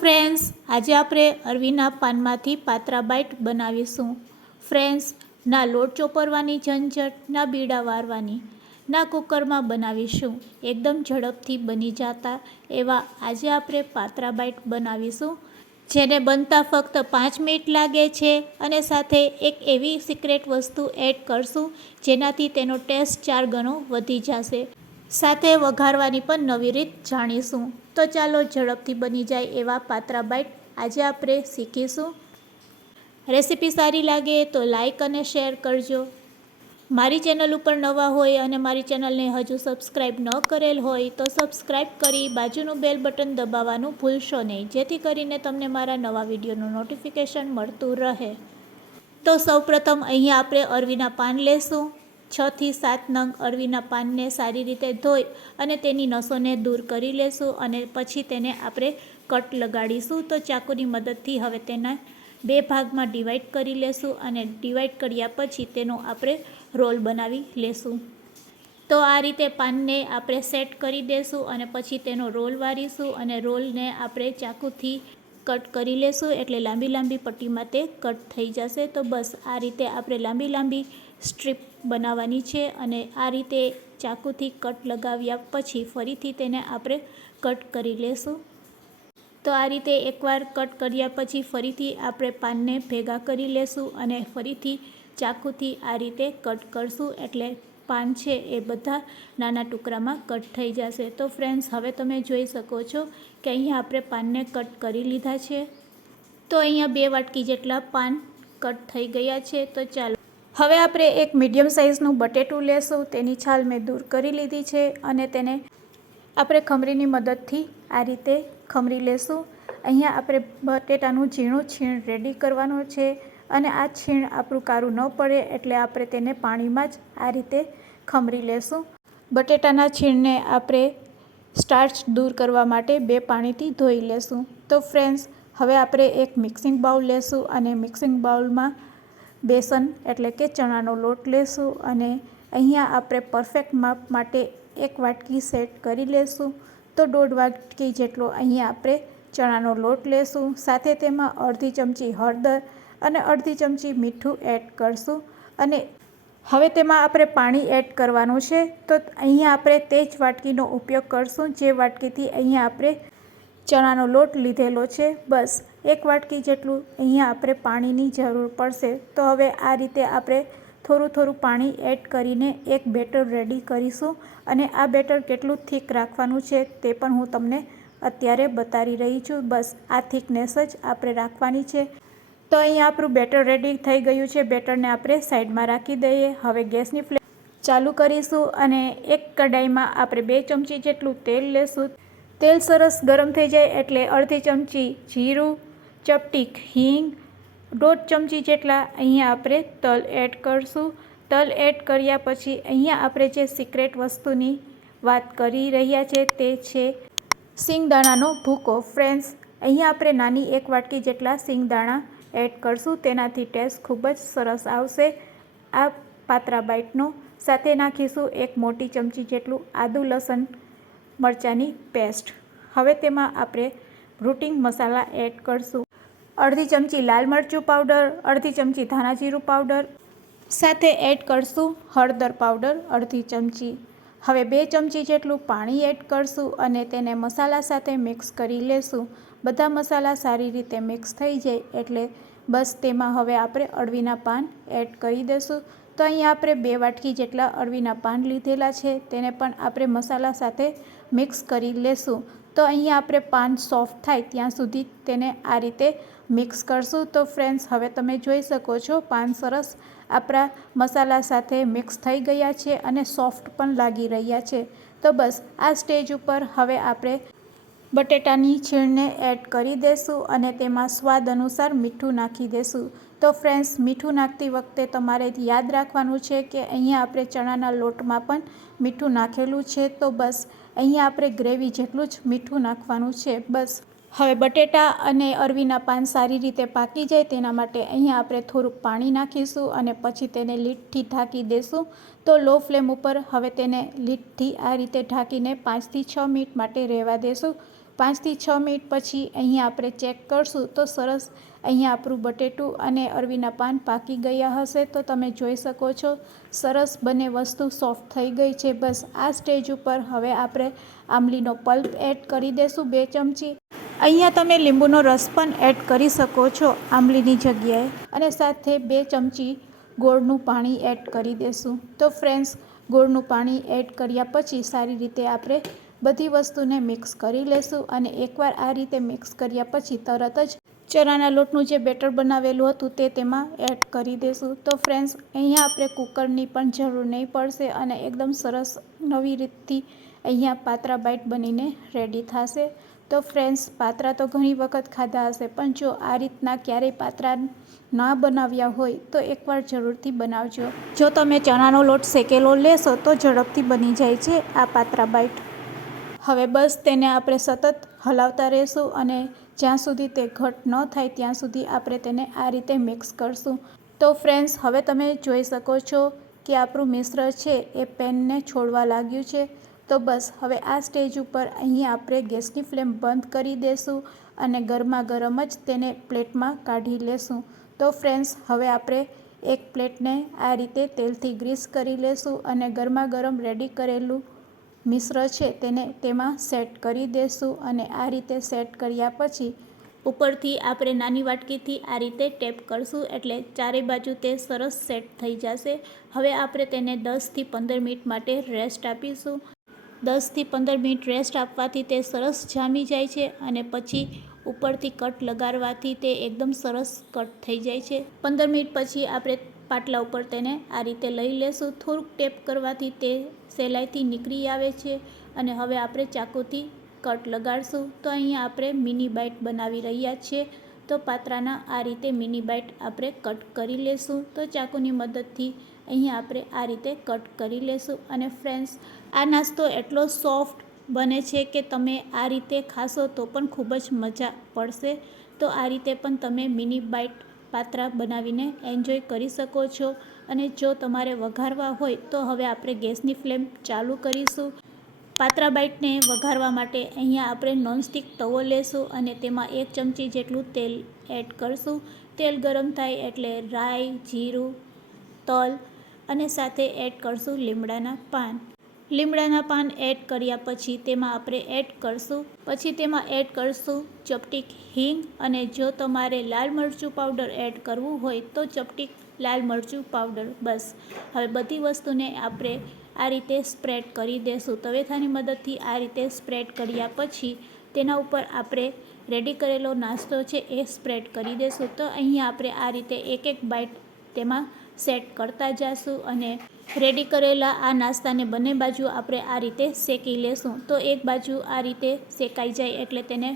Friends આજે આપણે અરવીના પાનમાંથી પાત્રા byte બનાવીશું. ફ્રેન્ડ્સ ના લોટ ચોપરવાની ઝંઝટ, ના બીડા વારવાની, ના કુકરમાં બનાવીશું. એકદમ ઝડપથી બની જતા એવા આજે આપણે પાત્રા બાઇટ બનાવીશું, જેને બનતા ફક્ત પાંચ મિનિટ લાગે છે અને સાથે એક એવી સિક્રેટ વસ્તુ એડ કરશું, જેનાથી તેનો ટેસ્ટ ચાર ગણો વધી જશે. સાથે વઘારવાની પણ નવી રીત જાણીશું. તો ચાલો ઝડપથી બની જાય એવા પાત્રા બાઈટ આજે આપણે શીખીશું. રેસીપી સારી લાગે તો લાઈક અને શેર કરજો. મારી ચેનલ ઉપર નવા હોય અને મારી ચેનલને હજુ સબસ્ક્રાઈબ ન કરેલ હોય તો સબસ્ક્રાઈબ કરી બાજુનું બેલ બટન દબાવવાનું ભૂલશો નહીં. જેથી કરીને તમને મારા નવા વિડીયોનું નોટિફિકેશન મળતું રહે. તો સૌપ્રથમ અહીંયા આપણે અરવીના પાન લેશું. છથી સાત નંગ અરવીના પાનને સારી રીતે ધોઈ અને તેની નસોને દૂર કરી લેશું અને પછી તેને આપણે કટ લગાડીશું. તો ચાકુની મદદથી હવે તેના બે ભાગમાં ડિવાઈડ કરી લેશું અને ડિવાઈડ કર્યા પછી તેનો આપણે રોલ બનાવી લેશું. તો આ રીતે પાનને આપણે સેટ કરી દેશું અને પછી તેનો રોલ વારીશું અને રોલને આપણે ચાકુથી કટ કરી લેશું એટલે લાંબી લાંબી પટ્ટીમાં તે કટ થઈ જશે. તો બસ આ રીતે આપણે લાંબી લાંબી સ્ટ્રીપ બનાવવાની છે અને આ રીતે ચાકુથી કટ લગાવ્યા પછી ફરીથી તેને આપણે કટ કરી લેશું. તો આ રીતે એકવાર કટ કર્યા પછી ફરીથી આપણે પાનને ભેગા કરી લેશું અને ફરીથી ચાકુથી આ રીતે કટ કરશું એટલે પાન છે એ બધા નાના ટુકડામાં કટ થઈ જશે. તો ફ્રેન્ડ્સ હવે તમે જોઈ શકો છો કે અહીંયા આપણે પાનને કટ કરી લીધા છે. તો અહીંયા બે વાટકી જેટલા પાન કટ થઈ ગયા છે. તો ચાલો હવે આપણે એક મીડિયમ સાઇઝનું બટેટું લેશું, તેની છાલ મેં દૂર કરી લીધી છે અને તેને આપણે ખમરીની મદદથી આ રીતે ખમરી લેશું. અહીંયા આપણે બટેટાનું ઝીણું છીણ રેડી કરવાનું છે અને આ છીણ આપણું કારું ન પડે એટલે આપણે તેને પાણીમાં જ આ રીતે ખમરી લેશું. બટેટાના છીણને આપણે સ્ટાર્ચ દૂર કરવા માટે બે પાણીથી ધોઈ લેશું. તો ફ્રેન્ડ્સ હવે આપણે એક મિક્સિંગ બાઉલ લેશું અને મિક્સિંગ બાઉલમાં બેસન એટલે કે ચણાનો લોટ લેશું અને અહીંયા આપણે પરફેક્ટ માપ માટે એક વાટકી સેટ કરી લેશું. તો દોઢ વાટકી જેટલો અહીંયા આપણે ચણાનો લોટ લેશું. સાથે તેમાં અડધી ચમચી હળદર અને અડધી ચમચી મીઠું એડ કરશું. અને હવે તેમાં આપણે પાણી એડ કરવાનું છે. તો અહીંયા આપણે તે જ વાટકીનો ઉપયોગ કરશું. જે વાટકીથી અહીંયા આપણે ચણાનો લોટ લીધેલો છે. બસ. એક વાટકી જેટલું અહીંયા આપણે પાણીની જરૂર પડશે. તો હવે આ રીતે આપણે થોડું થોડું પાણી એડ કરીને એક બેટર રેડી કરીશું અને આ બેટર કેટલું થીક રાખવાનું છે તે પણ હું તમને અત્યારે બતાવી રહી છું. બસ આ થિકનેસ જ આપણે રાખવાની છે. તો અહીંયા આપણું બેટર રેડી થઈ ગયું છે. બેટરને આપણે સાઈડમાં રાખી દઈએ. હવે ગેસની ફ્લેમ ચાલુ કરીશું અને એક કઢાઈમાં આપણે બે ચમચી જેટલું તેલ લેશું. તેલ સરસ ગરમ થઈ જાય એટલે અડધી ચમચી જીરું ચપટીક હિંગ દોઢ ચમચી જેટલા અહીંયા આપણે તલ એડ કરશું. તલ એડ કર્યા પછી અહીંયા આપણે જે સિક્રેટ વસ્તુની વાત કરી રહ્યા છે તે છે સિંગદાણાનો ભૂકો. ફ્રેન્ડ્સ અહીંયા આપણે નાની એક વાટકી જેટલા સિંગદાણા એડ કરશું. તેનાથી ટેસ્ટ ખૂબ જ સરસ આવશે. આ પાત્રા બાઈટનો સાથે નાખીશું એક મોટી ચમચી જેટલું આદુ લસણ મરચાંની પેસ્ટ હવે તેમાં આપણે રૂટિંગ મસાલા એડ કરશું. અડધી ચમચી લાલ મરચું પાવડર, અડધી ચમચી ધાણા જીરું પાવડર. સાથે એડ કરશું હળદર પાવડર, અડધી ચમચી. હવે બે ચમચી જેટલું પાણી એડ કરશું અને તેને મસાલા સાથે મિક્સ કરી લેશું. બધા મસાલા સારી રીતે મિક્સ થઈ જાય એટલે બસ તેમાં હવે આપણે અળવીના પાન એડ કરી દઈશું. તો અહીંયા આપણે બે વાટકી જેટલા અળવીના પાન લીધેલા છે, તેને પણ આપણે મસાલા સાથે મિક્સ કરી લેશું. તો અહીંયા આપણે પાન સોફ્ટ થાય ત્યાં સુધી તેને આ રીતે મિક્સ કરશું. તો ફ્રેન્ડ્સ, હવે તમે જોઈ શકો છો પાન સરસ આપણા મસાલા સાથે મિક્સ થઈ ગયા છે અને સોફ્ટ પણ લાગી રહ્યા છે. તો બસ, આ સ્ટેજ ઉપર હવે આપણે બટેટાની છીણને એડ કરી દેશું અને તેમાં સ્વાદ અનુસાર મીઠું નાખી દેશું. તો ફ્રેન્ડ્સ મીઠું નાખતી વખતે તમારે યાદ રાખવાનું છે કે અહીંયા આપણે ચણાના લોટમાં પણ મીઠું નાખેલું છે. તો બસ, અહીંયા આપણે ગ્રેવી જેટલું જ મીઠું નાખવાનું છે. બસ, હવે બટેટા અને અરવીના પાન સારી રીતે પાકી જાય તેના માટે અહીંયા આપણે થોડુંક પાણી નાખીશું અને પછી તેને લીટથી ઢાંકી દેશું. તો લો ફ્લેમ ઉપર હવે તેને લીટથી આ રીતે ઢાંકીને પાંચથી છ મિનિટ માટે રહેવા દેશું. પાંચથી છ મિનિટ પછી અહીંયા આપણે ચેક કરશું તો સરસ અહીંયા આપણું બટેટું અને અરવીના પાન પાકી ગયા હશે તો તમે જોઈ શકો છો, સરસ બંને વસ્તુ સોફ્ટ થઈ ગઈ છે. બસ આ સ્ટેજ ઉપર હવે આપણે આંબલીનો પલ્પ એડ કરી દેશું બે ચમચી. અહીંયા તમે લીંબુનો રસ પણ એડ કરી શકો છો આંબલીની જગ્યાએ. અને સાથે બે ચમચી ગોળનું પાણી એડ કરી દેશું. તો ફ્રેન્ડ્સ ગોળનું પાણી એડ કર્યા પછી સારી રીતે આપણે બધી વસ્તુને મિક્સ કરી લેશું અને એકવાર આ રીતે મિક્સ કર્યા પછી તરત જ ચણાના લોટનું જે બેટર બનાવેલું હતું તે તેમાં એડ કરી દેશું. તો ફ્રેન્ડ્સ અહીંયા આપણે કુકરની પણ જરૂર નહીં પડશે અને એકદમ સરસ નવી રીતથી અહીંયા પાત્રા બાઇટ બનીને રેડી થશે. તો ફ્રેન્ડ્સ પાત્રા તો ઘણી વખત ખાધા હશે, પણ જો આ રીતના ક્યારેય પાત્રા ના બનાવ્યા હોય, તો એકવાર જરૂરથી બનાવજો. જો તમે ચણાનો લોટ શેકેલો લેશો, તો ઝડપથી બની જાય છે આ પાત્રા બાઇટ હવે બસ તેને આપણે સતત હલાવતા રહેશું અને જ્યાં સુધી તે ઘટ ન થાય ત્યાં સુધી આપણે તેને આ રીતે મિક્સ કરશું. તો ફ્રેન્ડ્સ હવે તમે જોઈ શકો છો કે આપણું મિશ્ર છે એ પેનને છોડવા લાગ્યું છે. તો બસ, હવે આ સ્ટેજ ઉપર અહીં આપણે ગેસની ફ્લેમ બંધ કરી દેશું અને ગરમા ગરમ જ તેને પ્લેટમાં કાઢી લેશું. તો ફ્રેન્ડ્સ હવે આપણે એક પ્લેટને આ રીતે તેલથી ગ્રીસ કરી લેશું અને ગરમા ગરમ રેડી કરેલું મિશ્ર છે, તેને તેમાં સેટ કરી દેશું અને આ રીતે સેટ કર્યા પછી ઉપરથી આપણે નાની વાટકીથી આ રીતે ટેપ કરશું એટલે ચારે બાજુ તે સરસ સેટ થઈ જશે. હવે આપણે તેને દસથી પંદર મિનિટ માટે રેસ્ટ આપીશું. દસથી પંદર મિનિટ રેસ્ટ આપવાથી તે સરસ જામી જાય છે અને પછી ઉપરથી કટ લગાડવાથી તે એકદમ સરસ કટ થઈ જાય છે. પંદર મિનિટ પછી આપણે પાટલા ઉપર તેને આ રીતે લઈ લેશું. થોડુંક ટેપ કરવાથી તે સહેલાઈથી નીકળી આવે છે અને હવે આપણે ચાકુથી કટ લગાડશું. તો અહીંયા આપણે મિની બાઇટ બનાવી રહ્યા છીએ. તો પાત્રાના આ રીતે મિની બાઇટ આપણે કટ કરી લેશું. તો ચાકુની મદદથી અહીંયા આપણે આ રીતે કટ કરી લેશું. અને ફ્રેન્ડ્સ, આ નાસ્તો એટલો સોફ્ટ બને છે કે તમે આ રીતે ખાશો તો પણ ખૂબ જ મજા પડશે. તો આ રીતે પણ તમે મિની બાઇટ પાત્રા બનાવીને એન્જોય કરી શકો છો. અને જો તમારે વઘારવા હોય તો હવે આપણે ગેસની ફ્લેમ ચાલુ કરીશું. પાત્રા બાઈટને વઘારવા માટે અહીંયા આપણે નોનસ્ટિક તવો લેશું અને તેમાં એક ચમચી જેટલું તેલ એડ કરશું. તેલ ગરમ થાય એટલે રાઈ, જીરું, તલ અને સાથે એડ કરશું લીમડાના પાન. લીમડાના પાન એડ કર્યા પછી તેમાં આપણે એડ કરશું. પછી તેમાં એડ કરશું ચપટીક હિંગ અને જો તમારે લાલ મરચું પાવડર એડ કરવું હોય તો ચપટીક લાલ મરચું પાવડર બસ. હવે બધી વસ્તુને આપણે આ રીતે સ્પ્રેડ કરી દેશું. તવેથાની મદદથી આ રીતે સ્પ્રેડ કર્યા પછી તેના ઉપર આપણે રેડી કરેલો નાસ્તો છે એ સ્પ્રેડ કરી દેશું. તો અહીંયા આપણે આ રીતે એક એક બાઇટ તેમાં સેટ કરતા જઈશું અને રેડી કરેલા આ નાસ્તાને બંને બાજુ આપણે આ રીતે શેકી લેશું. તો એક બાજુ આ રીતે શેકાઈ જાય એટલે તેને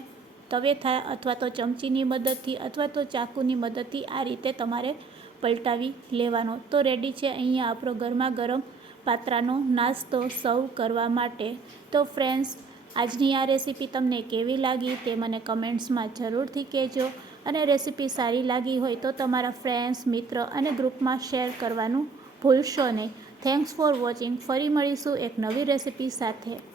તવેથા અથવા તો ચમચીની મદદથી અથવા તો ચાકુની મદદથી આ રીતે તમારે પલટાવી લેવાનો. તો રેડી છે અહીંયા આપણો ગરમા ગરમ પાત્રાનો નાસ્તો સર્વ કરવા માટે. તો ફ્રેન્ડ્સ આજની આ રેસીપી તમને કેવી લાગી તે મને કમેન્ટ્સમાં જરૂરથી કહેજો. અને રેસીપી સારી લાગી હોય તો તમારા ફ્રેન્ડ્સ મિત્ર અને ગ્રુપમાં શેર કરવાનું ભૂલશો નહીં. થેન્ક્સ ફોર વોચિંગ ફરી મળીશું એક નવી રેસીપી સાથે.